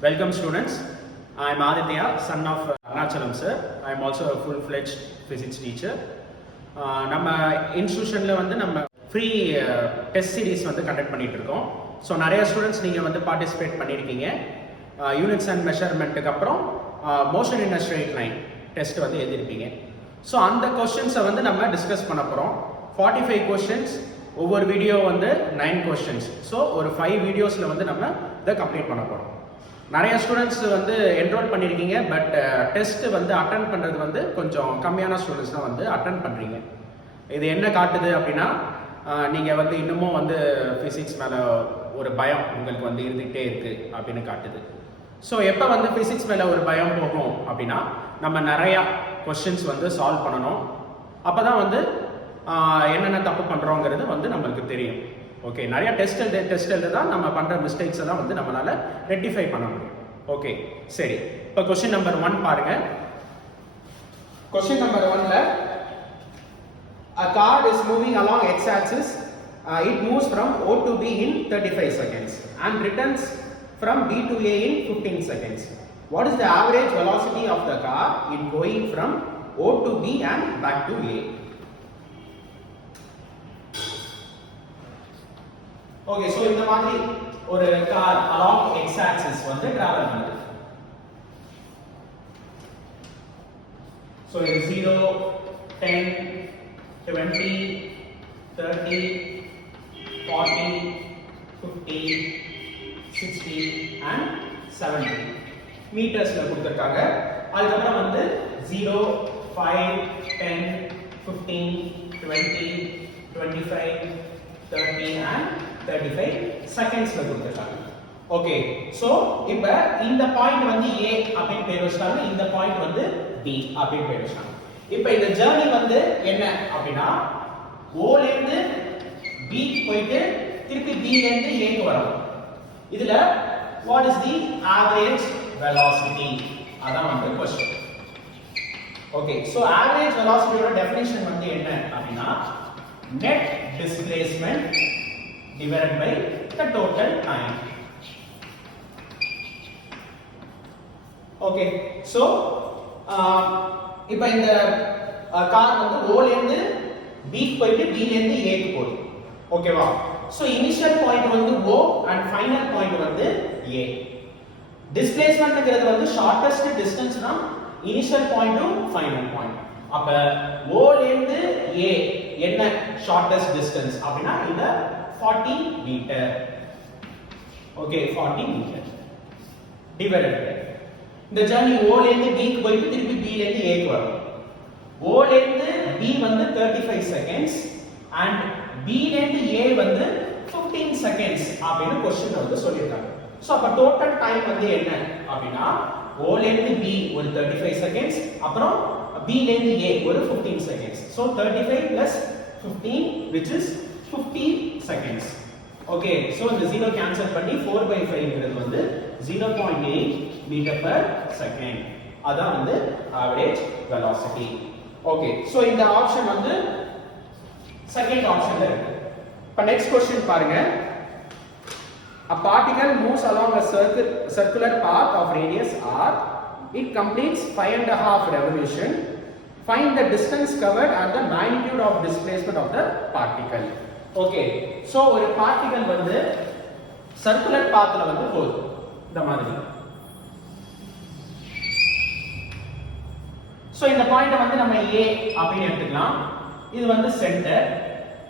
Welcome students. I am Aditya, son of Arnachalam sir. I am also a full-fledged physics teacher. நம்ம இன்ஸ்டிடியூஷனில் வந்து நம்ம free test series வந்து conduct பண்ணிட்டு இருக்கோம். So நிறைய ஸ்டூடெண்ட்ஸ் நீங்கள் வந்து பார்ட்டிசிபேட் பண்ணியிருக்கீங்க. யூனிட்ஸ் அண்ட் மெஷர்மெண்ட்டுக்கு அப்புறம் மோஷன் இன் அ ஸ்ட்ரெயிட் லைன் டெஸ்ட் வந்து எழுதியிருப்பீங்க. ஸோ அந்த கொஸ்டின்ஸை வந்து நம்ம டிஸ்கஸ் பண்ண போகிறோம். 45 கொஸ்டின்ஸ், ஒவ்வொரு வீடியோ வந்து 9 கொஸ்டின்ஸ். ஸோ ஒரு 5 வீடியோஸில் வந்து நம்ம இதை கம்ப்ளீட் பண்ண போகிறோம். நிறைய ஸ்டூடெண்ட்ஸ் வந்து என்ரோல் பண்ணியிருக்கீங்க, பட் டெஸ்ட் வந்து அட்டன் பண்ணுறது வந்து கொஞ்சம் கம்மியான ஸ்டூடெண்ட்ஸ் தான் வந்து அட்டன் பண்ணுறீங்க. இது என்ன காட்டுது அப்படின்னா, நீங்கள் வந்து இன்னமும் வந்து ஃபிசிக்ஸ் மேலே ஒரு பயம் உங்களுக்கு வந்து இருந்துகிட்டே இருக்குது அப்படின்னு காட்டுது. ஸோ எப்போ வந்து ஃபிசிக்ஸ் மேலே ஒரு பயம் போகும் அப்படின்னா, நம்ம நிறையா கொஸ்டின்ஸ் வந்து சால்வ் பண்ணணும். அப்போ தான் வந்து என்னென்ன தப்பு பண்ணுறோங்கிறது வந்து நம்மளுக்கு தெரியும். ஓகே, நிறைய டெஸ்ட் எழுத தான் நம்ம பண்ணுற மிஸ்டேக்ஸை தான் வந்து நம்மளால் ரெக்டிஃபை பண்ண முடியும். ஓகே, சரி. இப்போ கொஸ்டின் நம்பர் 1 பாருங்க. கொஸ்டின் நம்பர் 1ல a car is moving along x-axis. It moves from O to B in 35 seconds and returns from B to A in 15 seconds. What is the average velocity of the car in going from O to B and back to A? Okay, so இந்த மாதிரி ஒரு car along x axis வந்து travel பண்ணுது. So இது 0, 10, 20, 30, 40, 50, 60 and 70 மீட்டர்ஸ்ல கொடுத்திருக்காங்க. அதுக்கப்புறம் வந்து 0, 5, 10, 15, 20, 25, 30 and 35 செகண்ட்ஸ்ல கொடுத்திருக்காங்க. ஓகே, சோ இப்போ இந்த பாயிண்ட் வந்து A அப்படினு பேர் வச்சாங்க, இந்த பாயிண்ட் வந்து B அப்படினு பேர் வச்சாங்க. இப்போ இந்த ஜர்னி வந்து என்ன அப்படினா, O ல இருந்து B க்கு போயிட்டு திருப்பி B ல இருந்து A க்கு வரணும். இதுல what is the average velocity அதான் வந்து question. Okay, so average velocity ஓட டெஃபினிஷன் வந்து என்ன அப்படினா, net displacement divided by the total time. Okay, so இப்போ இந்த கார் வந்து O ல இருந்து B க்கு போயிட்டு B ல இருந்து A க்கு போகுது. ஓகேவா? சோ இனிஷியல் பாயிண்ட் வந்து O and ஃபைனல் பாயிண்ட் வந்து A. டிஸ்பிளேஸ்மென்ட்ங்கிறது வந்து ஷார்ட்டஸ்ட் டிஸ்டன்ஸ் தான் initial point to final point. அப்ப O ல இருந்து A என்ன ஷார்ட்டஸ்ட் டிஸ்டன்ஸ் அப்படினா இந்த 40 metre. Okay, 40 metre divided by இந்த ஜர்னி O ல இருந்து B க்கு போயிட்டு திருப்பி B ல இருந்து A க்கு வரும். O ல இருந்து B வந்து 35 செகண்ட்ஸ் and B ல இருந்து A வந்து 15 செகண்ட்ஸ் அப்படினு क्वेश्चन வந்து சொல்லிருக்காங்க. சோ அப்ப டோட்டல் டைம் வந்து என்ன அப்படினா, O ல இருந்து B ஒரு 35 செகண்ட்ஸ், அப்புறம் B ல இருந்து A ஒரு 15 seconds. So 35 plus 15 which is 50 seconds. Okay, so இந்த 0 கேன்சல் பண்ணி 4/5 ங்கிறது வந்து 0.8 மீட்டர் per செகண்ட். அதான் வந்து average velocity. Okay, so இந்த ஆப்ஷன் வந்து செகண்ட் ஆப்ஷன்ல இருக்கு. இப்ப நெக்ஸ்ட் क्वेश्चन பாருங்க. A particle moves along a circular path of radius r. It completes 5.5 revolution. Find the distance covered and the magnitude of displacement of the particle. Okay, so ஒரு particle வந்து circular பாத்ல வந்து போகுது இந்த மாதிரி. So இந்த point வந்து நம்ம A அப்படினு எடுத்துக்கலாம். இது வந்து சென்டர்.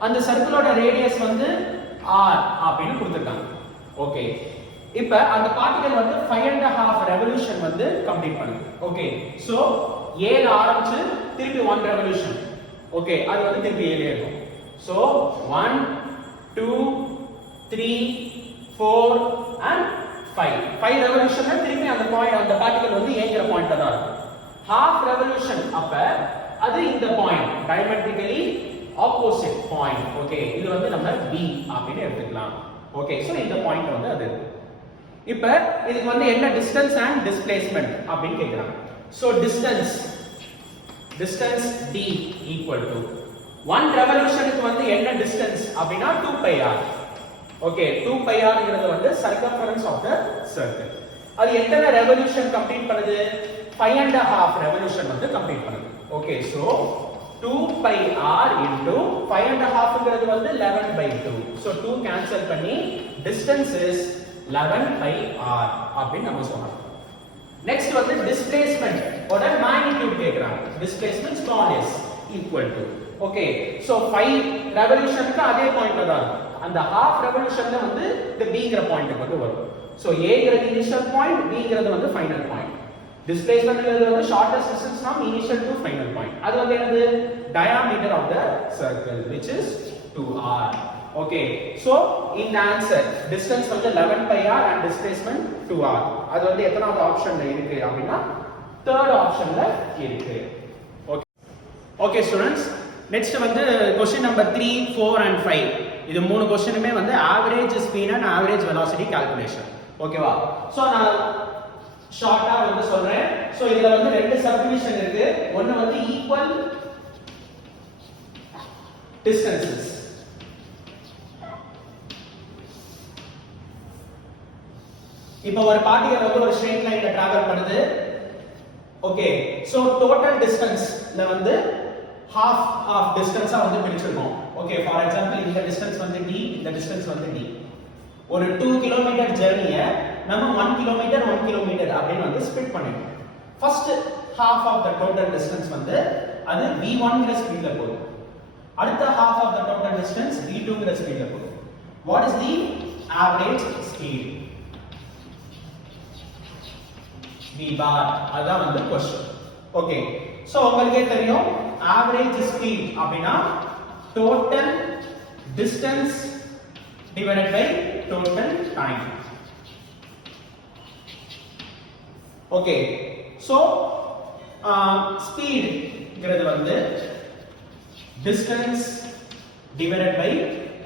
அந்த சர்க்கிளோட ரேடியஸ் வந்து r அப்படினு கொடுத்திருக்காங்க. ஓகே, இப்போ அந்த பார்ட்டிகல் வந்து 5.5 ரெவல்யூஷன் வந்து கம்ப்ளீட் பண்ணுது. ஓகே, சோ A ல ஆரம்பிச்சு திருப்பி 1 ரெவல்யூஷன். ஓகே, அது வந்து திருப்பி A ல இருக்கும். சோ 1 2 3 4 and 5 ரெவல்யூஷன்ல திருப்பி அந்த பாயிண்ட், அந்த பார்ட்டிகல் வந்து ஏங்கற பாயிண்ட்ல தான் இருக்கும். ஹாஃப் ரெவல்யூஷன் அப்ப அது இந்த point diametrically opposite point. Okay, இது வந்து நம்ம B அப்படினு எடுத்துக்கலாம். ஓகே, சோ இந்த பாயிண்ட் வந்து அது இருக்கு. இப்போ இதுக்கு வந்து என்ன டிஸ்டன்ஸ் அண்ட் டிஸ்பிளேஸ்மென்ட் அப்படினு கேக்குறாங்க. So distance D equal to 1 ரெவல்யூஷனுக்கு வந்து என்ன டிஸ்டன்ஸ் அப்படினா 2 pi r. Okay, 2 pi r ங்கிறது வந்து சர்க்கம்ஃபரன்ஸ் ஆஃப் தி சர்க்கிள். அது எத்தனை ரெவல்யூஷன் கம்ப்ளீட் பண்ணுது 5.5 ரெவல்யூஷன் வந்து கம்ப்ளீட் பண்ணுது okay so 2 pi r into 5.5 ங்கிறது வந்து 11 by 2 so 2 cancel பண்ணி distance is 11 pi r அப்படி நம்ம சொல்லலாம் next வந்து displacement ஓட magnitude கேக்குறாங்க displacement small s equal to okay so 5 revolutionக்கு அதே பாயிண்ட்ல தான் அந்த half revolutionல வந்து இந்த b ங்கற பாயிண்ட்க்கு வந்து வரும் so a ங்கிறது initial point b ங்கிறது வந்து final point displacement ங்கிறது வந்து shortest distance from initial to final point அது வந்து என்னது diameter of the circle which is 2r okay so in the answer distance வந்து 11 pi r and displacement 2r அது வந்து எத்தனாவது ஆப்ஷன்ல இருக்கு அப்படினா third ஆப்ஷன்ல இருக்கு okay okay students next வந்து question number 3 4 and 5 இது மூணு क्वेश्चनமே வந்து average speed and average velocity calculation ஓகேவா சோ நான் ஷார்ட்டா வந்து சொல்றேன் சோ இதுல வந்து ரெண்டு சப்டிவிஷன் இருக்கு ஒன்னு வந்து ஈக்குவல் distances இப்போ ஒரு பார்ட்டிகல் வந்து ஒரு ஸ்ட்ரெயிட் லைன்ல டிராவல் பண்ணுது ஓகே சோ டோட்டல் டிஸ்டன்ஸ்ல வந்து half டிஸ்டன்ஸா வந்து பிரிச்சிருக்கோம் ஓகே ஃபார் எக்ஸாம்பிள் இந்த டிஸ்டன்ஸ் வந்து d இந்த டிஸ்டன்ஸ் வந்து d ஒரு 2 கிலோமீட்டர் ஜர்னிய நம்ம 1 கிலோமீட்டர் 1 கிலோமீட்டர் அப்படினு வந்து ஸ்ப்ளிட் பண்ணிருக்கோம் first half of the total distance வந்து அது v1 ங்கற ஸ்பீட்ல போகுது அடுத்த half of the total distance v2 ங்கற ஸ்பீட்ல போகுது what is the average speed v bar அதான் வந்து क्वेश्चन ஓகே சோ உங்களுக்கு தெரியும் average speed அப்படினா total distance divided by total time okay so speed ங்கிறது வந்து distance divided by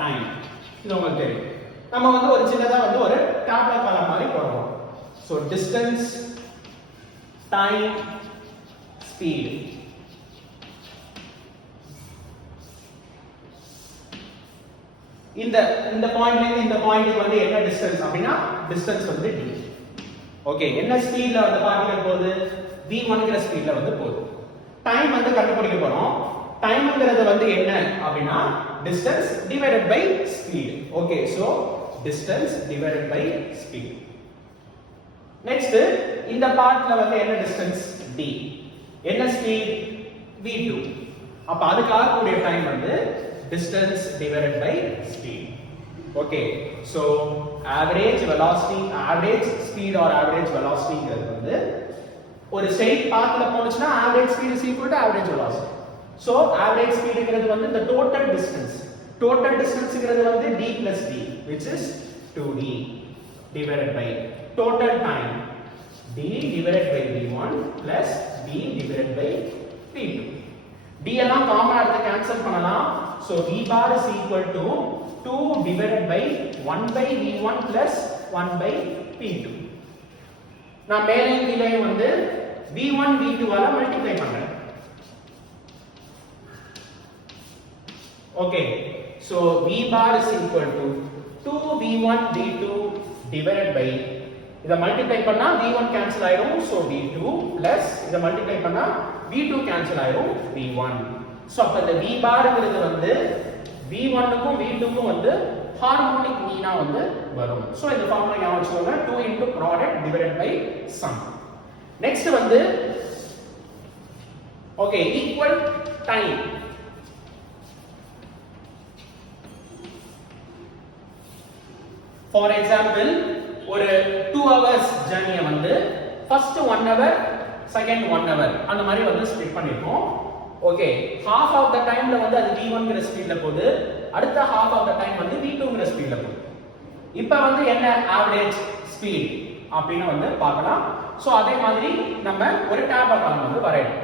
time இது உங்களுக்கு தெரியும் நம்ம வந்து ஒரு சின்னதா வந்து ஒரு டேப்லெட் காலம் மாதிரி போடுறோம் சோ distance time speed இந்த பாயிண்ட்ல இருந்து இந்த பாயிண்ட்க்கு வந்து என்ன டிஸ்டன்ஸ் அப்படினா டிஸ்டன்ஸ் வந்து d ஓகே என்ன ஸ்பீட்ல வந்து பார்ட்டிகல் போகுது v1 ங்கற ஸ்பீட்ல வந்து போகுது டைம் வந்து கண்டுபிடிக்க போறோம் டைம்ங்கிறது வந்து என்ன அப்படினா distance divided by speed okay so distance divided by speed next இந்த பார்ட்ல வந்து என்ன டிஸ்டன்ஸ் d என்ன ஸ்பீட் v2 அப்ப அதுக்கு ஆகக்கூடிய டைம் வந்து distance divided by speed okay so average velocity average speed or average velocity ங்கிறது வந்து ஒரு straight pathல போனுச்சுனா average speed is equal to average velocity so average speed ங்கிறது வந்து the total distance ங்கிறது வந்து d plus d which is 2d divided by total time d divided by v1 plus d divided by v2 d எல்லாம் காமனா எடுத்து cancel பண்ணலாம் so v bar is equal to 2 divided by 1 by v1 plus 1 by v2 நான் மேலையும் கீழையும் வந்து v1 v2 ஆல multiply பண்றேன் okay so v bar is equal to 2 v1 v2 divided by இத மல்டிப்ளை பண்ணா v1 கேன்சல் ஆயிடும் so v2 plus இத மல்டிப்ளை பண்ணா v2 கேன்சல் ஆயிடும் v1 சோ அப்ப இந்த v barங்கிறது வந்து v1 க்கும் v2 க்கும் வந்து ஹார்மோனிக் மீனா வந்து வரும் சோ இந்த ஃபார்முலா ஞாபகம் வச்சுக்கோங்க 2 into product divided by sum next வந்து okay equal time for example ஒரு 2 hours journey வந்து first 1 hour second 1 hour அந்த மாதிரி வந்து ஸ்ப்ளிட் பண்ணிருக்கோம் ஓகே half of the timeல வந்து அது v1 ங்கற ஸ்பீட்ல போகுது அடுத்த half of the time வந்து v2 ங்கற ஸ்பீட்ல போகுது இப்போ வந்து என்ன average speed அப்படினு வந்து பார்க்கலாம் சோ அதே மாதிரி நம்ம ஒரு டேபர் காலம் வந்து வரையலாம்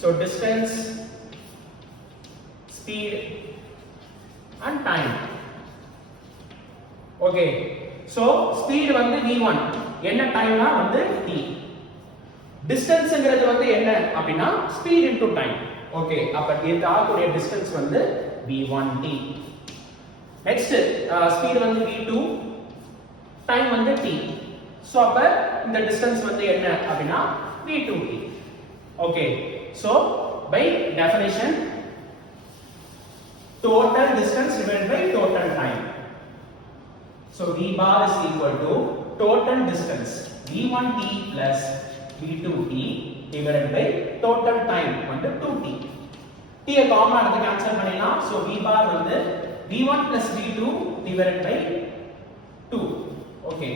so distance speed and time okay so speed வந்து v1 என்ன டைம்னா வந்து t டிஸ்டன்ஸ்ங்கிறது வந்து என்ன அப்படினா ஸ்பீட் into டைம் ஓகே அப்ப இந்த ஆகக்கூடிய டிஸ்டன்ஸ் வந்து v1t நெக்ஸ்ட் ஸ்பீட் வந்து v2 டைம் வந்து t சோ அப்ப இந்த டிஸ்டன்ஸ் வந்து என்ன அப்படினா v2t. Okay, so by definition total distance divided by total time. So v bar is equal to total distance v1t plus v2t divided by total time வந்து 2t. t ஐ common எடுத்து cancel பண்ணிடலாம். so v bar வந்து v1 plus v2 divided by 2. Okay,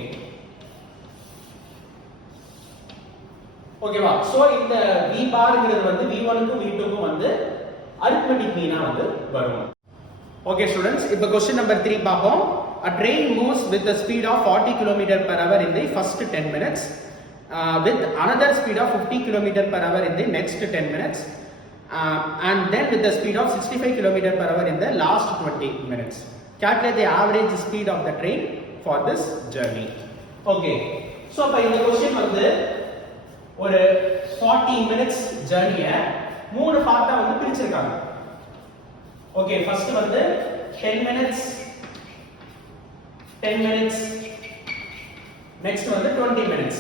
ஓகேவா? So இந்த v barங்கிறது வந்து v1 க்கு v2 க்கு வந்து arithmetic mean-ஆ வந்து வரும். ஓகே ஸ்டூடண்ட்ஸ், இப்போ क्वेश्चन நம்பர் 3 பாப்போம். A train moves with the speed of 40 km per hour in the first 10 minutes with another speed of 50 km per hour in the next 10 minutes and then with the speed of 65 km per hour in the last 20 minutes. Calculate the average speed of the train for this journey. Okay, so அப்ப இந்த question வந்து ஒரு 40 minutes journey-ய மூணு பார்ட்டா வந்து பிரிச்சிருக்காங்க. Okay, first வந்து 10 minutes next வந்து 20 minutes.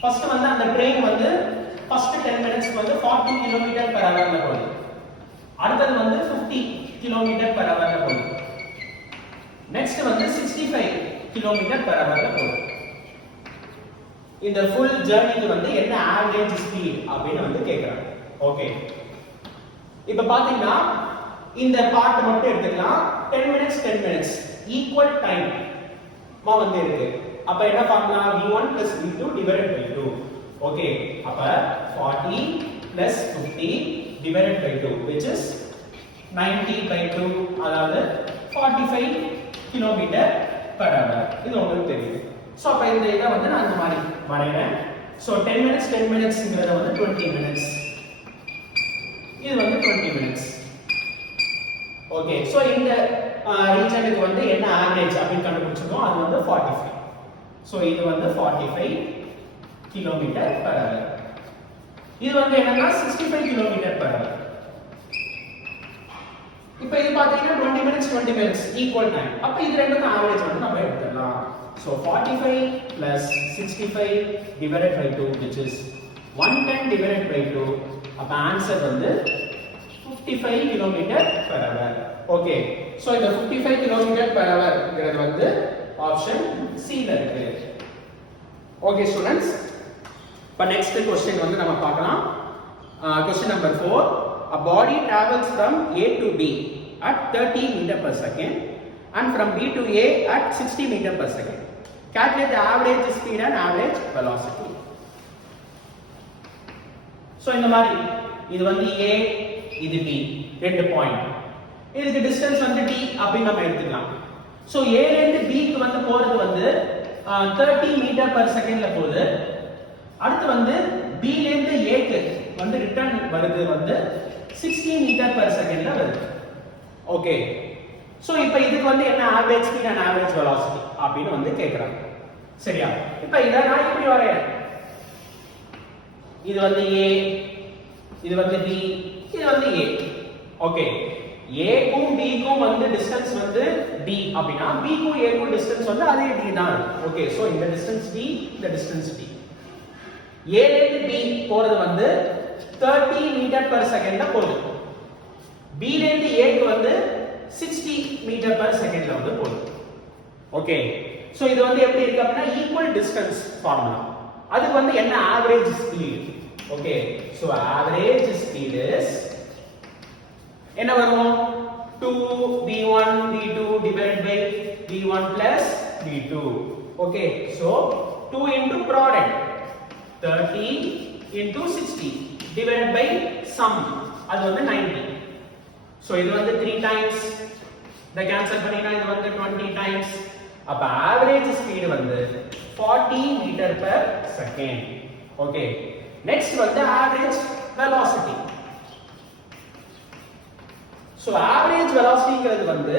First வந்து அந்த ட்ரெயின் வந்து ஃபர்ஸ்ட் 10 minutes வந்து 40 km per hour ல போகுது. அடுத்து வந்து 50 km per hour ல போகுது. நெக்ஸ்ட் வந்து 65 km per hour ல போகுது. இந்த ஃபுல் ஜர்னிக்கு வந்து என்ன ஆவரேஜ் ஸ்பீட் அப்படினு வந்து கேக்குறாங்க. ஓகே, இப்போ பாத்தீங்கன்னா இந்த பார்ட் மட்டும் எடுத்துக்கலாம். 10 minutes ஈக்குவல் டைம் வந்து இருக்கு. அப்ப என்ன formula? v1 v2 divided by 2. Okay, அப்ப 40 50 divided by 2 which is 90 by 2, அதாவது 45 km per hour. இது உங்களுக்கு தெரியும். சோ அப்ப இந்த இத வந்து நான் இந்த மாதிரி வரையறேன். சோ 10 minutesங்கறது வந்து 20 minutes. இது வந்து 20 minutes. ஓகே, சோ இந்த ரீஜனுக்கு வந்து என்ன ஆவரேஜ் அப்படி கண்டுபிடிச்சோம், அது வந்து 45. சோ இது வந்து 45 km per hour. இது வந்து என்னன்னா 65 km per hour. இப்போ இது பாத்தீங்கன்னா 20 minutes ஈக்குவல் டைம். அப்ப இது ரெண்டுக்கும் ஆவரேஜ் வந்து நம்ம எடுத்துடலாம். So 45 plus 65 divided by 2 which is 110 divided by 2. அப்ப ஆன்சர் வந்து 55 km per hour. Okay, so இந்த 55 km per hourங்கிறது வந்து ஆப்ஷன் C ல இருக்கு. ஓகே ஸ்டூடண்ட்ஸ், இப்போ நெக்ஸ்ட் क्वेश्चन வந்து நம்ம பார்க்கலாம். Question number 4. A body travels from A to B at 30 meter per second and from B to A at 60 meter per second. Calculate the average speed and average velocity. So இந்த மாதிரி இது வந்து A, இது B, ரெண்டு point. இதுக்கு distance வந்து d அப்படி நம்ம எடுத்துக்கலாம். சோ A ல இருந்து B க்கு வந்து போறது வந்து 30 மீட்டர் per செகண்ட்ல போகுது. அடுத்து வந்து B ல இருந்து A க்கு வந்து ரிட்டர்ன் வருது வந்து 60 மீட்டர் per செகண்ட்ல வருது. ஓகே, சோ இப்போ இதுக்கு வந்து என்ன average speed and average velocity அப்படினு வந்து கேக்குறாங்க. சரியா? இப்போ இத நான் இப்படி வரையறேன். இது வந்து A, இது வந்து B, இது வந்து A. ஓகே, A க்கும் B க்கும் வந்து டிஸ்டன்ஸ் வந்து d அப்படினா B க்கும் A க்கும் டிஸ்டன்ஸ் வந்து அதே d தான். ஓகே, சோ இந்த டிஸ்டன்ஸ் d, இந்த டிஸ்டன்ஸ் d. A ல இருந்து B போறது வந்து 30 மீட்டர் per செகண்ட்ல போகுது. B ல இருந்து A க்கு வந்து 60 மீட்டர் per செகண்ட்ல வந்து போகுது. ஓகே, சோ இது வந்து எப்படி இருக்கு அப்படினா ஈக்குவல் டிஸ்டன்ஸ் ஃபார்முலா. அதுக்கு வந்து என்ன average speed? Okay, so average speed is என்ன வரும்? 2v1 v2 divided by v1 plus v2. okay, so 2 into product 30 into 60 divided by sum, அது வந்து 90. so இது வந்து 3 times, இத கேன்சல் பண்ணினா இது வந்து 20 times. அப்ப average speed வந்து 40 meter per second. okay, next வந்து average velocity. so average velocityங்கிறது வந்து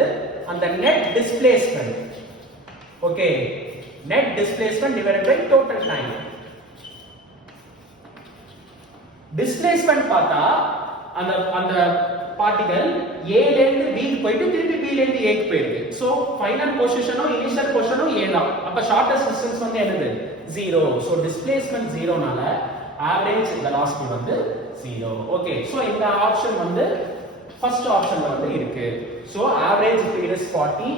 அந்த net displacement. okay, net displacement divided by total time. displacement பார்த்தா அந்த அந்த பார்ட்டிகல் A ல இருந்து B க்கு போயிட்டு திருப்பி B ல இருந்து A க்கு போயிருக்கு சோ ஃபைனல் பொசிஷனும் இனிஷியல் பொசிஷனும் A தான் அப்ப ஷார்ட்டஸ்ட் டிஸ்டன்ஸ் வந்து என்னது 0 சோ டிஸ்பிளேஸ்மென்ட் 0 னால ஆவரேஜ் வெலாசிட்டி வந்து 0 ஓகே சோ இந்த ஆப்ஷன் வந்து ஃபர்ஸ்ட் ஆப்ஷன்ல வந்து இருக்கு so average speed is 40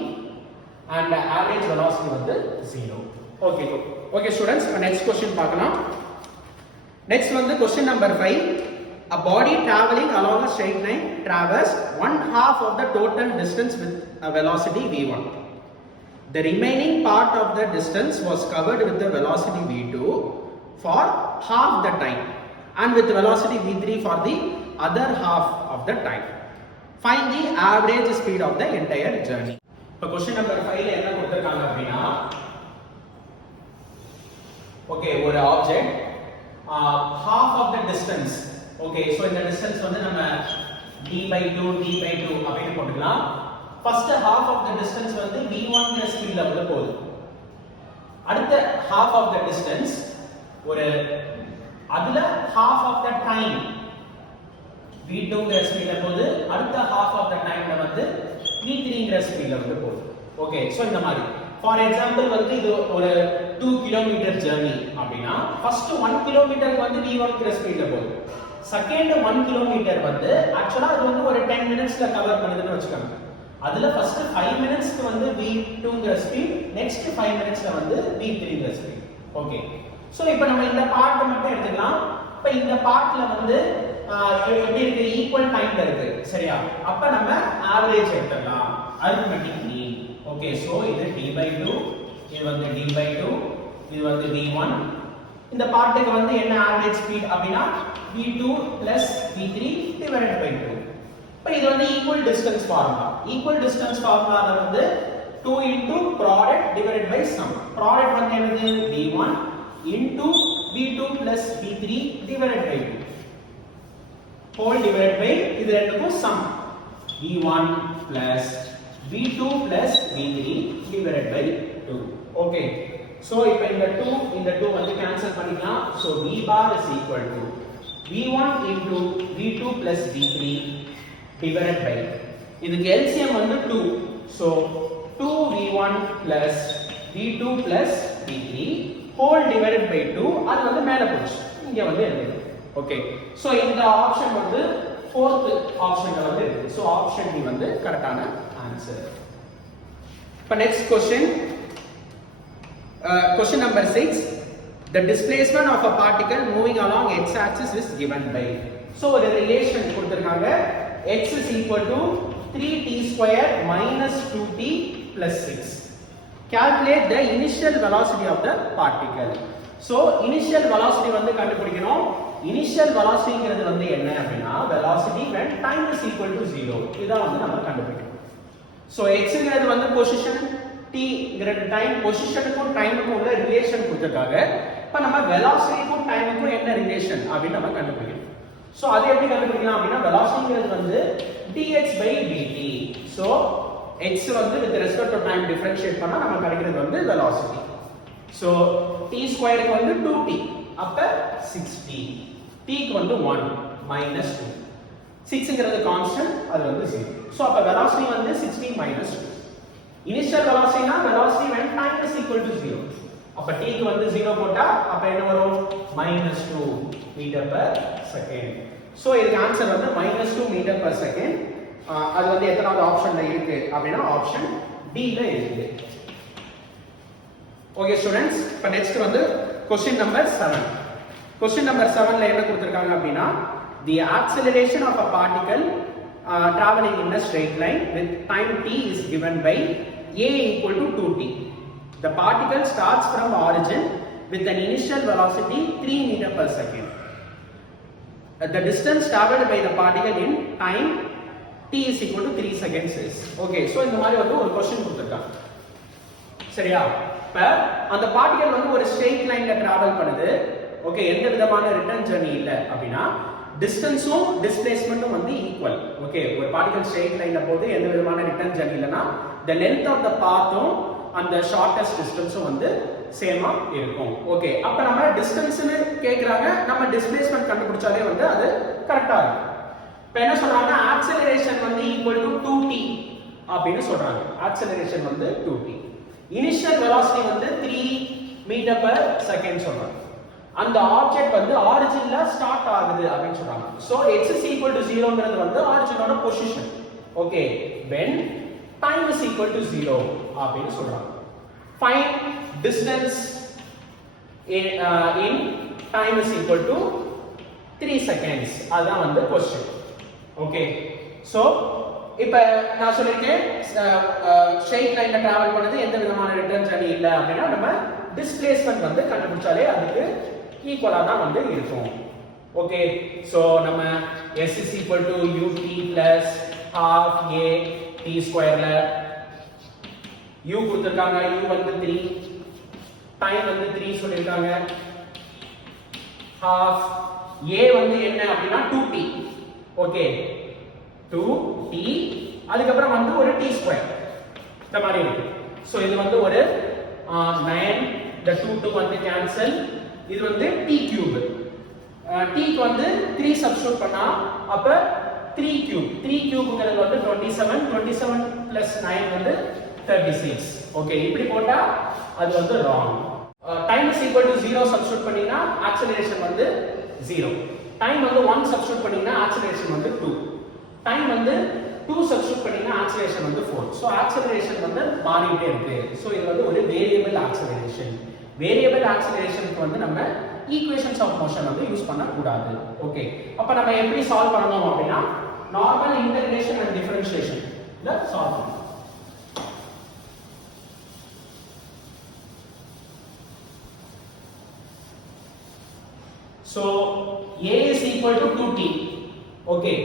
and average velocity வந்து 0 okay okay students next question பார்க்கலாம் next வந்து question number 5 a body traveling along a straight line traversed one half of the total distance with a velocity v1 the remaining part of the distance was covered with the velocity v2 for half the time and with velocity v3 for the other half of the time find the average speed of the entire journey இப்போ question number 5 ல என்ன கொடுத்திருக்காங்க அப்படினா okay ஒரு object half of the distance okay so இந்த distance வந்து நம்ம d/2 d/2 அப்படினு போட்டுக்கலாம் first half of the distance வந்து v1 ங்கிற ஸ்பீட்ல வந்து போகுது அடுத்த half of the distance ஒரு அதுல half of the time v2 ங்கிற ஸ்பீட்ல போகுது அடுத்த half of the timeல வந்து v3 ங்கிற ஸ்பீட்ல வந்து போகுது ஓகே சோ இந்த மாதிரி ஃபார் எக்ஸாம்பிள் வந்து இது ஒரு 2 கிலோமீட்டர் ஜர்னி அப்படினா ஃபர்ஸ்ட் 1 கிலோமீட்டருக்கு வந்து v1 ங்கிற ஸ்பீட்ல போகுது செகண்ட் 1 கிலோமீட்டர் வந்து ஆக்சுவலா அது வந்து ஒரு 10 மினிட்ஸ்ல கவர் பண்ணுதுன்னு வெச்சுக்கோங்க அதுல ஃபர்ஸ்ட் 5 மினிட்ஸ்க்கு வந்து v2 ங்கிற ஸ்பீட் நெக்ஸ்ட் 5 மினிட்ஸ்ல வந்து v3 ங்கிற ஸ்பீட் ஓகே சோ இப்போ நம்ம இந்த பார்ட் மட்டும் எடுத்துக்கலாம் இப்போ இந்த பார்ட்ல வந்து எப்படி இருக்கு ஈக்குவல் டைம்ல இருக்கு சரியா அப்ப நம்ம ஆவரேஜ் எடுத்துக்கலாம் அரித்மெட்டிக் மீன் ஓகே சோ இது d/2 இது வந்து d/2 இது வந்து v1 இந்த பார்ட்டுக்கு வந்து என்ன ஆவரேஜ் ஸ்பீட் அப்படினா v2 v3 divided by 2 இப்போ இது வந்து ஈக்குவல் டிஸ்டன்ஸ் ஃபார்முலால வந்து 2 into product divided by sum product வந்து என்னது v1 into v2 v3 divided by 2 whole divided by இது ரெண்டுக்கும் sum v1 plus v2 plus v3 divided by 2 okay so இப்போ இந்த 2 வந்து கேன்சல் பண்ணிக்கலாம் so v bar is equal to v1 into v2 plus v3 divided by இதுக்கு LCM வந்து 2 so 2v1 plus v2 plus v3 whole divided by 2 அது வந்து மேல போச்சு இங்க வந்து எழுதுங்க ஓகே சோ இந்த ஆப்ஷன் வந்து fourth ஆப்ஷன்ல வந்து இருக்கு சோ ஆப்ஷன் டி வந்து கரெக்ட்டான ஆன்சர் இப்போ next question number 6 the displacement of a particle moving along x axis is given by so ஒரு ரிலேஷன் கொடுத்திருக்காங்க x is equal to 3t square minus 2t plus 6 calculate the initial velocity of the particle so initial velocity வந்து கண்டுபிடிக்கணும் initial velocity ங்கிறது வந்து என்ன அப்படினா velocity when time is equal to 0 இத வந்து நம்ம கண்டுபிடிக்கணும் so x ங்கிறது வந்து பொசிஷன் t ங்கிறது டைம் பொசிஷனுக்கும் டைமுக்கும் உள்ள ரிலேஷன் கொடுத்திருக்காங்க இப்போ நம்ம velocityக்கும் டைமுக்கும் என்ன ரிலேஷன் அப்படி நம்ம கண்டுபிடிக்கணும் so அது எப்படி கண்டுபிடிக்கலாம் அப்படினா velocity ங்கிறது வந்து dx/dt so x வந்து with respect to time differentiate பண்ணா நமக்கு கிடைக்கிறது வந்து velocity so t square க்கு வந்து 2t அப்ப 6t t க்கு வந்து 1 minus 2 6 ங்கிறது கான்ஸ்டன்ட் அது வந்து 0 சோ அப்ப velocity வந்து 16 minus 2 initial velocity னா velocity when time is equal to 0 அப்ப t க்கு வந்து 0 போட்டா அப்ப என்ன வரும் minus 2 meter per second so இதுக்கு ஆன்சர் வந்து minus 2 meter per second அது வந்து எத்தனாவது ஆப்ஷன்ல இருக்கு அப்படினா ஆப்ஷன் டி ல இருக்கு ஓகே ஸ்டூடண்ட்ஸ் இப்போ நெக்ஸ்ட் வந்து क्वेश्चन நம்பர் 7 क्वेश्चन நம்பர் 7 ல என்ன கொடுத்திருக்காங்க அப்படினா the acceleration of a particle traveling in a straight line with time t is given by a equal to 2t the particle starts from origin with an initial velocity 3 meter per second the distance traveled by the particle in time t is equal to 3 seconds is okay so இந்த மாதிரி வந்து ஒரு question கொடுத்திருக்காங்க சரியா இப்ப அந்த particle வந்து ஒரு ஸ்ட்ரெயிட் லைன்ல டிராவல் பண்ணுது ஓகே எந்த விதமான ரிட்டர்ன் ஜர்னி இல்ல அப்படினா டிஸ்டன்ஸும் டிஸ்பிளேஸ்மென்ட்டும் வந்து ஈக்குவல் ஓகே ஒரு பார்ட்டிகல் ஸ்ட்ரெயிட் லைன்ல போகுது எந்த விதமான ரிட்டர்ன் ஜர்னி இல்லனா the length of the pathம் அந்த ஷார்ட்டஸ்ட் டிஸ்டன்ஸும் வந்து சேமா இருக்கும் ஓகே அப்ப நம்ம டிஸ்டன்ஸ்னு கேக்குறாங்க நம்ம டிஸ்பிளேஸ்மென்ட் கண்டுபிடிச்சாலே வந்து அது கரெக்ட்டா இருக்கும் இப்போ என்ன சொல்றாங்க ஆக்சலரேஷன் வந்து ஈக்குவல் டு 2t அப்படின்னு சொல்றாங்க. ஆக்சலரேஷன் வந்து 2t. இனிஷியல் வெலாசிட்டி வந்து 3 மீட்டர் பெர் செகண்ட் சொல்றாங்க. அந்த ஆப்ஜெக்ட் வந்து ஆரிஜின்ல ஸ்டார்ட் ஆகுது அப்படின்னு சொல்றாங்க. So x is equal to 0ங்கிறது வந்து ஆரிஜினோட position. Okay, when time is equal to 0 அப்படின்னு சொல்றாங்க. Find distance in time is equal to 3 seconds. அதான் வந்து क्वेश्चन. ஓகே, சோ இப்போ நான் சொல்லிருக்கேன் ஸ்ட்ரெயிட் லைன்ல டிராவல் பண்ணது எந்த விதமான ரிட்டர்ன் ஜர்னி இல்ல அப்படின்னா நம்ம டிஸ்பிளேஸ்மென்ட் வந்து கண்டுபிடிச்சாலே அதுக்கு ஈக்குவலா தான் வந்து இருக்கும். ஓகே, சோ நம்ம s is equal to ut plus half a t ஸ்கொயர்ல u கொடுத்திருக்காங்க, u வந்து 3, டைம் வந்து 3 சொல்லிருக்காங்க, half a வந்து என்ன அப்படின்னா 2t. ஓகே, 2t அதுக்கப்புறம் வந்து ஒரு t ஸ்கொயர் இந்த மாதிரி இருக்கு. சோ இது வந்து ஒரு 9, the 2 வந்து கேன்சல், இது வந்து t கியூப். t க்கு வந்து 3 சப்ஸ்டிட்யூட் பண்ணா அப்ப 3 கியூப், 3 கியூப்ங்கிறது வந்து 27, 27 plus 9 வந்து 36. ஓகே, இப்படி போட்டா அது வந்து wrong. Time is equal to 0 substitute பண்ணீங்கன்னா ஆக்சலரேஷன் வந்து 0. டைம் வந்து 1 சப்ஸ்டிட்யூட் பண்ணீங்கன்னா ஆக்சலரேஷன் வந்து 2. டைம் வந்து 2 சப்ஸ்டிட்யூட் பண்ணீங்கன்னா ஆக்சலரேஷன் வந்து 4. சோ ஆக்சலரேஷன் வந்து மாறிட்டே இருக்கு. சோ இது வந்து ஒரு வேரியபிள் ஆக்சலரேஷன். வேரியபிள் ஆக்சலரேஷனுக்கு வந்து நம்ம ஈக்குவேஷன்ஸ் ஆஃப் மோஷன் வந்து யூஸ் பண்ண கூடாது. ஓகே, அப்ப நம்ம எப்படி சால்வ் பண்ணனும் அப்படினா நார்மல் இன்டகிரேஷன் அண்ட் டிஃபரன்ஷியேஷன் ல சால்வ் பண்ணனும். So a is equal to 2t. Okay,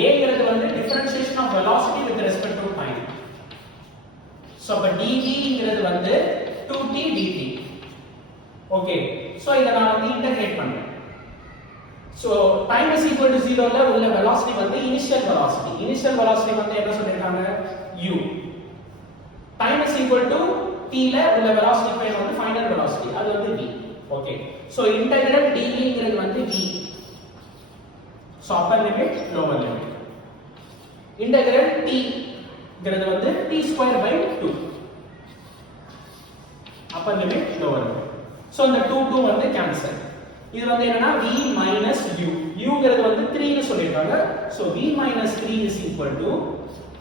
a ங்கிறது வந்து differentiation of velocity with respect to time. So அப்ப dv ங்கிறது வந்து 2t dt. Okay, so இத நான் வந்து இன்டகிரேட் பண்றேன். So time is equal to 0 ல உள்ள velocity வந்து initial velocity. Initial velocity வந்து என்ன சொல்லிருக்காங்க u. Time is equal to t ல உள்ள velocity பேர் வந்து final velocity. அது வந்து v. Okay, so integral dv ங்கிறது வந்து v. So upper limit, lower limit. Integral t ங்கிறது வந்து t square by 2. Upper limit, lower limit. So இந்த 2 வந்து cancel. இது வந்து என்னன்னா v minus u. u ங்கிறது வந்து 3 னு சொல்லிருக்காங்க. So v minus 3 is equal to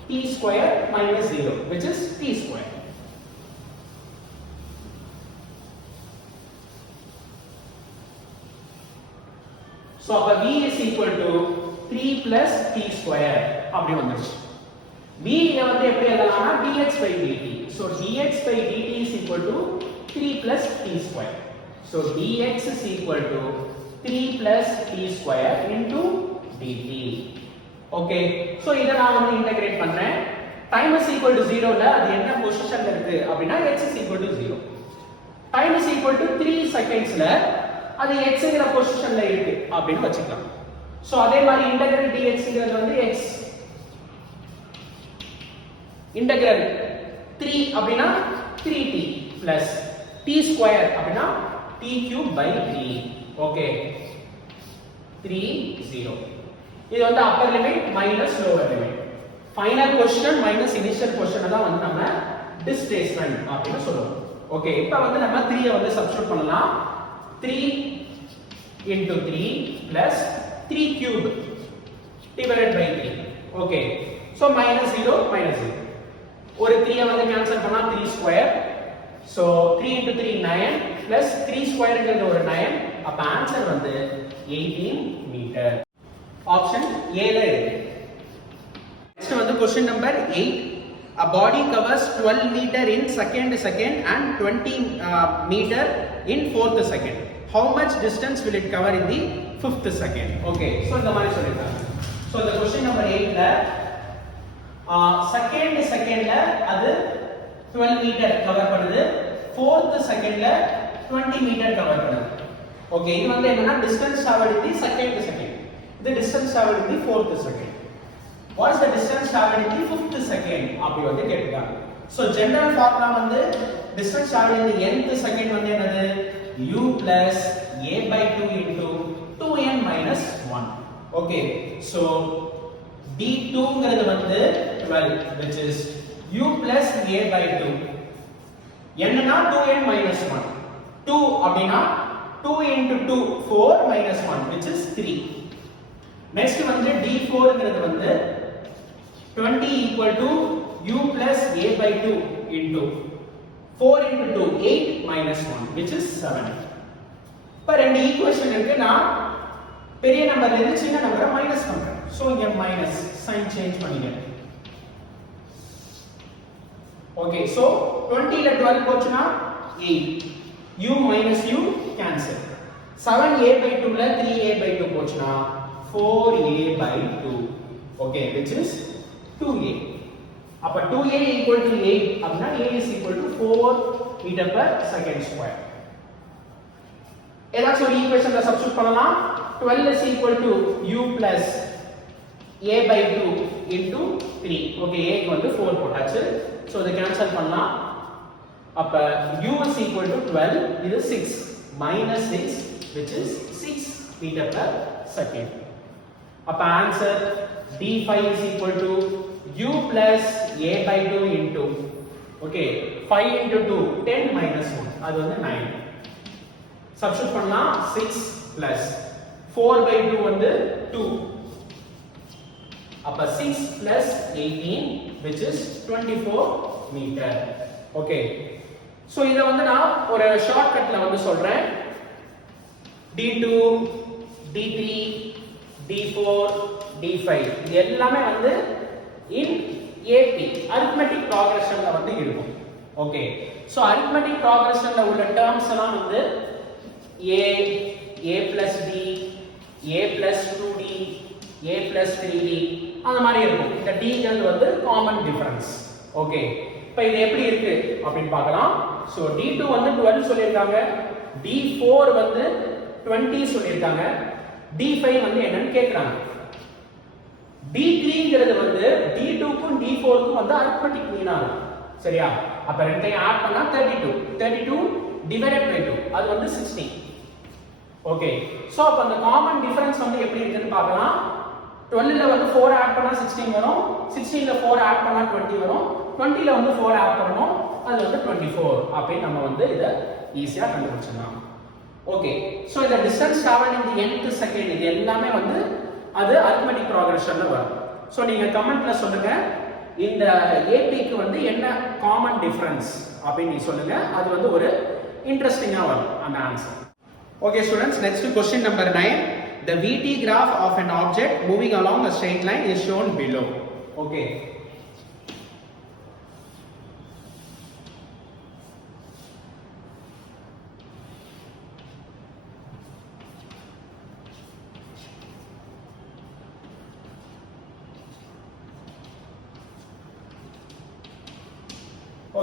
t square minus 0, which is t square. So அப்ப v is equal to 3 plus t square அப்படி வந்துருச்சு. v வந்து எப்படி எழுதலாம்னா dx by dt. So dx by dt is equal to 3 plus t square. So dx is equal to 3 plus t square into dt. Okay, so இத நான் வந்து integrate பண்றேன். Time is equal to 0 ல அது என்ன பொசிஷன்ல இருக்கு அப்படினா x is equal to 0. Time is equal to 3 seconds ல அது x ங்கற பொசிஷன்ல இருக்கு அப்படினு வச்சுக்கலாம். சோ அதே மாதிரி இன்டகிரல் dx ங்கிறது வந்து x இன்டகிரல் 3 அப்படினா 3t plus t ஸ்கொயர் அப்படினா t cube by 3. ஓகே, 3 0. இது வந்து upper limit minus lower limit. Final position minus initial position தான் வந்து நம்ம டிஸ்பிளேஸ்மென்ட் அப்படினு சொல்றோம். ஓகே, இப்போ வந்து நம்ம 3 ஐ வந்து சப்ஸ்டிட்யூட் பண்ணலாம். 3 into 3 plus 3 cube divided by 3. Okay, so minus 0 minus 0. ஒரு 3 ஐ வந்து கேன்சல் பண்ணா 3 square. So 3 into 3 9 plus 3 square ங்கிறது ஒரு 9. அப்ப ஆன்சர் வந்து 18 மீட்டர். ஆப்ஷன் A ல இருக்கு. நெக்ஸ்ட் வந்து question number 8. A body covers 12 meter in second and 20 meter in fourth second. How much distance will it cover in the fifth second? Okay, so இந்த மாதிரி சொல்லிருக்காங்க. So the question number 8 ல செகண்ட்ல அது 12 metre cover பண்ணுது, fourth செகண்ட்ல 20 metre cover பண்ணுது. Okay, இது வந்து என்னன்னா distance traveled in the second. இது distance traveled in the fourth second. What is the distance traveled in the fifth second? அப்படி வந்து கேட்கிறாங்க. So general formula வந்து distance traveled in the nth second வந்து என்னது u plus a by 2 into 2n minus 1. Okay, so d2ங்கிறது வந்து 12 which is u plus a by 2. என்னன்னா 2n minus 1. 2 அப்படினா 2 into 2 4 minus 1 which is 3. next வந்து d4ங்கிறது வந்து 20 equal to u plus a by 2 into 4 into 2 8 minus 1 which is 7. இப்ப ரெண்டு equation இருக்கு, நான் பெரிய நம்பர்ல இருந்து சின்ன நம்பரை மைனஸ் பண்றேன். சோ இங்க மைனஸ் சைன் சேஞ்ச் பண்ணிக்கிறேன். ஓகே, சோ 20 ல 12 போச்சுனா 8, u minus u cancel. 7a by 2 ல 3a by 2 போச்சுனா 4a by 2. okay, which is 2a. அப்ப 2a equal to 8 அப்படினா a is equal to 4 meter per second square. ஏதாச்சும் ஒரு ஈக்குவேஷன்ல சப்ஸ்டிட்யூட் பண்ணலாம். 12 is equal to u plus a by 2 into 3. okay, a க்கு வந்து 4 போட்டாச்சு. சோ இத கேன்சல் பண்ணலாம். அப்ப u is equal to 12, இது 6 minus 6 which is 6 meter per second. அப்ப answer d5 is equal to u plus a by 2 into okay 5 into 2 10 minus 1 அது வந்து 9. சப்ஸ்டிட்யூட் பண்ணலாம். 6 plus 4 by 2 வந்து 2. அப்ப 6 plus 18 which is 24 meter. okay, so இத வந்து நான் ஒரு ஷார்ட்கட்ல வந்து சொல்றேன். d2 d3 d4 d5 இது எல்லாமே வந்து in AP arithmetic progressionல வந்து இருக்கும். ஓகே, சோ arithmetic progressionல உள்ள terms எல்லாம் வந்து a plus d a plus 2d a plus 3d அந்த மாதிரி இருக்கும். இந்த d ங்கிறது வந்து காமன் டிஃபரன்ஸ். ஓகே, இப்போ இது எப்படி இருக்கு அப்படினு பார்க்கலாம். சோ d2 வந்து 12 சொல்லிருக்காங்க, d4 வந்து 20 சொல்லிருக்காங்க, d5 வந்து என்னன்னு கேக்குறாங்க. d3ங்கிறது வந்து d2 க்கும் d4 க்கும் வந்து அரித்மெடிக் மீன் ஆகும். சரியா? அப்ப ரெண்டையும் ஆட் பண்ணா 32 டிவைடட் பை 2 அது வந்து 16. ஓகே, சோ அப்ப அந்த காமன் டிஃபரன்ஸ் வந்து எப்படி இருக்குன்னு பார்க்கலாம். 12 ல வந்து 4 ஆட் பண்ணா 16 வரும், 16 ல 4 ஆட் பண்ணா 20 வரும், 20 ல வந்து 4 ஆட் பண்ணனும் அது வந்து 24. அப்ப நம்ம வந்து இத ஈஸியா கண்டுபிடிச்சிடலாம். ஓகே, சோ இந்த டிஸ்டன்ஸ் டிராவல்ட் இன் தி nth செகண்ட் இது எல்லாமே வந்து அது அரித்மெடிக் ப்ரோகிரஷன்ல வரும். சோ நீங்க கமெண்ட்ல சொல்லுங்க இந்த AP க்கு வந்து என்ன காமன் டிஃபரன்ஸ் அப்படி நீ சொல்லுங்க, அது வந்து ஒரு இன்ட்ரஸ்டிங்கா வரும் அந்த answer. Okay students, next question number 9. The VT graph of an object moving along a straight line is shown below. Okay.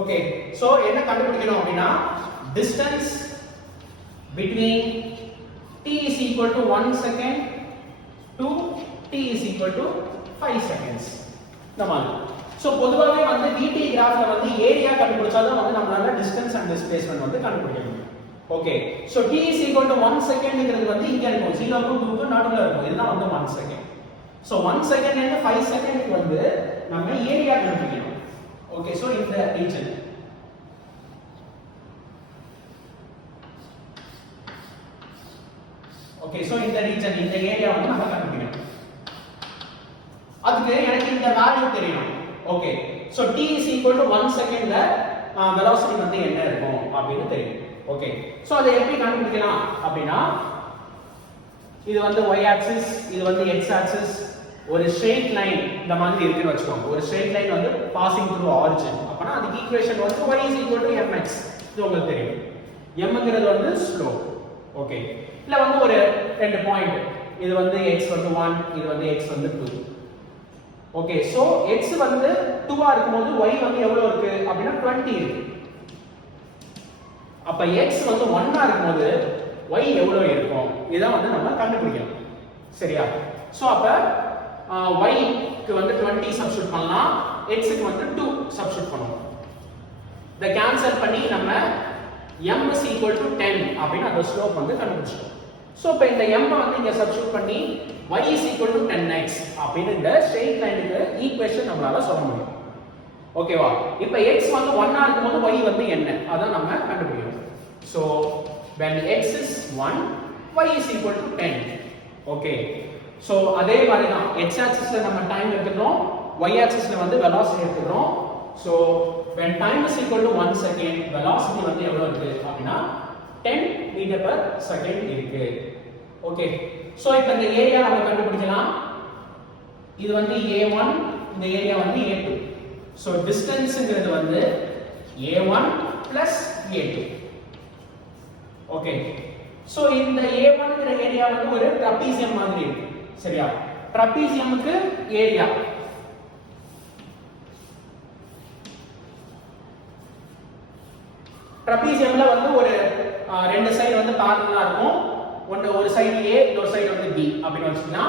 Okay, so என்ன கண்டுபிடிக்கணும் அப்படினா distance between t is equal to 1 second to t is equal to 5 seconds. இந்த மாதிரி. So பொதுவாவே வந்து VT கிராஃப்ல வந்து area கண்டுபிடிச்சாதான் வந்து நம்மளால டிஸ்டன்ஸ் அண்ட் டிஸ்பிளேஸ்மென்ட் வந்து கண்டுபிடிக்க முடியும். Okay, so t is equal to 1 செகண்ட்ங்கிறது வந்து இங்க இருக்கும், 0 க்கும் 2 க்கும் நடுவுல இருக்கும். இதுதான் வந்து 1 செகண்ட். சோ 1 செகண்ட்ல இருந்து 5 செகண்ட்க்கு வந்து நம்ம ஏரியா கண்டுபிடிக்கணும். ஓகே, சோ இந்த ரீஜன் ஓகே, சோ இந்த ரீஜன் இந்த ஏரியா வந்து நம்ம கண்டுபிடிக்கணும். அதுக்கு எனக்கு இந்த வேல்யூ தெரியணும். Okay, so t is equal to 1 செகண்ட்ல velocity வந்து என்ன இருக்கும் அப்படினு தெரியும். ஓகே, சோ அதை எப்படி கண்டுபிடிக்கலாம் அப்படினா இது வந்து y axis, இது வந்து x axis, ஒரு ஸ்ட்ரெயிட் லைன் இந்த மாதிரி இருக்குன்னு வெச்சுக்கோங்க. ஒரு ஸ்ட்ரெயிட் லைன் வந்து பாசிங் த்ரூ ஆரிஜின். அப்பனா அதுக்கு ஈக்குவேஷன் வந்து y is equal to mx. இது உங்களுக்கு தெரியும். mங்கிறது வந்து ஸ்லோப். ஓகே, இல்ல வந்து ஒரு ரெண்டு பாயிண்ட், இது வந்து x வந்து 1, இது வந்து x வந்து 2. ஓகே, சோ x வந்து 2 ஆ இருக்கும்போது y வந்து எவ்வளவு இருக்கு அப்படினா 20 இருக்கு. அப்ப x வந்து 1 ஆ இருக்கும்போது y எவ்வளவு இருக்கும் இத வந்து நம்ம கண்டுபிடிக்கணும். சரியா? சோ அப்ப y க்கு வந்து 20 சப்ஸ்டிட்யூட் பண்ணலாம், x க்கு வந்து 2 சப்ஸ்டிட்யூட் பண்ணுவோம். இத கேன்சல் பண்ணி நம்ம m is equal to 10 அப்படினா அந்த ஸ்லோப் வந்து கண்டுபிடிச்சோம். சோ இப்போ இந்த m வந்து இங்க சப்ஸ்டிட்யூட் பண்ணி y is equal to 10x அப்படின்னு இந்த ஸ்ட்ரெயிட் லைனுக்கு ஈக்குவேஷன் நம்மளால சொல்ல முடியும். ஓகேவா? இப்போ x வந்து 1 ஆ இருக்கும்போது y வந்து என்ன அத நம்ம கண்டுபிடிக்கணும். So when x is 1 y is equal to 10. Okay. So அதே மாதிரி தான் x ஆக்சிஸ்ல நம்ம டைம் எடுத்துக்கிறோம், y ஆக்சிஸ்ல வந்து velocity எடுத்துக்கிறோம். So when time is equal to 1 second velocity வந்து எவ்வளவு இருக்கு அப்படினா 10 meter per second இருக்கு. ஓகே. சோ இப்போ இந்த ஏரியா நம்ம கண்டுபிடிக்கலாம். இது வந்து a1, இந்த ஏரியா வந்து a2. சோ டிஸ்டன்ஸ்ங்கிறது வந்து a1 plus a2. Okay. So இந்த a1ங்கற ஏரியா வந்து ஒரு ட்ரபீசியம் மாதிரி இருக்கு. சரியா? ட்ரபீசியமுக்கு ஏரியா ட்ரபீசியம்ல வந்து ஒரு ரெண்டு சைடு வந்து parallel இருக்கும். ஒரு சைடு a, இன்னொரு சைடு வந்து b அப்படினு வச்சுனா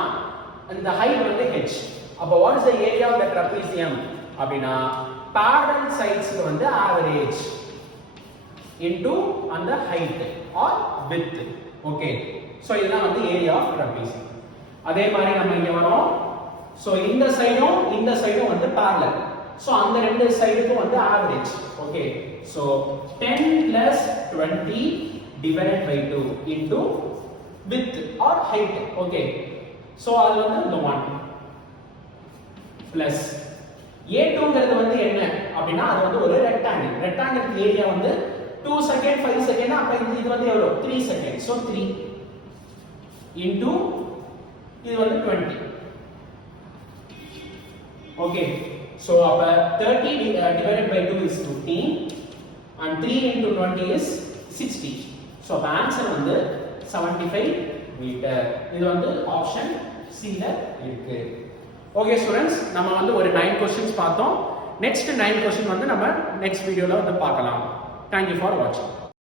இந்த ஹைட் வந்து h. அப்ப what is the area of the trapezium அப்படினா parallel sides வந்து average into அந்த height or width. Okay. So இதுதான் வந்து area of trapezium. அதே மாதிரி நம்ம இங்க வரோம். சோ இந்த சைடும் வந்து parallel. சோ அந்த ரெண்டு சைடுக்கும் வந்து average. Okay. So 10 plus 20 divided by 2 into width or height. Okay. So அது வந்து இந்த 1 plus a2ங்கிறது வந்து என்ன அப்படினா அது வந்து ஒரு ரெக்டாங்கிள். ரெக்டாங்கிளுக்கு ஏரியா வந்து 2 செகண்ட் 5 செகண்ட் அப்ப இது வந்து எவ்வளவு 3 செகண்ட். சோ 3 into இது வந்து 20. ஓகே. சோ அப்ப 30 divided by 2 is 15 and 3 into 20 is 60. So அப்ப ஆன்சர் வந்து 75 மீட்டர். இது வந்து ஆப்ஷன் C ல இருக்கு. ஓகே ஸ்டூடண்ட்ஸ், நம்ம வந்து ஒரு 9 क्वेश्चंस பார்த்தோம். நெக்ஸ்ட் 9 क्वेश्चन வந்து நம்ம நெக்ஸ்ட் வீடியோல வந்து பார்க்கலாம். Thank you for watching.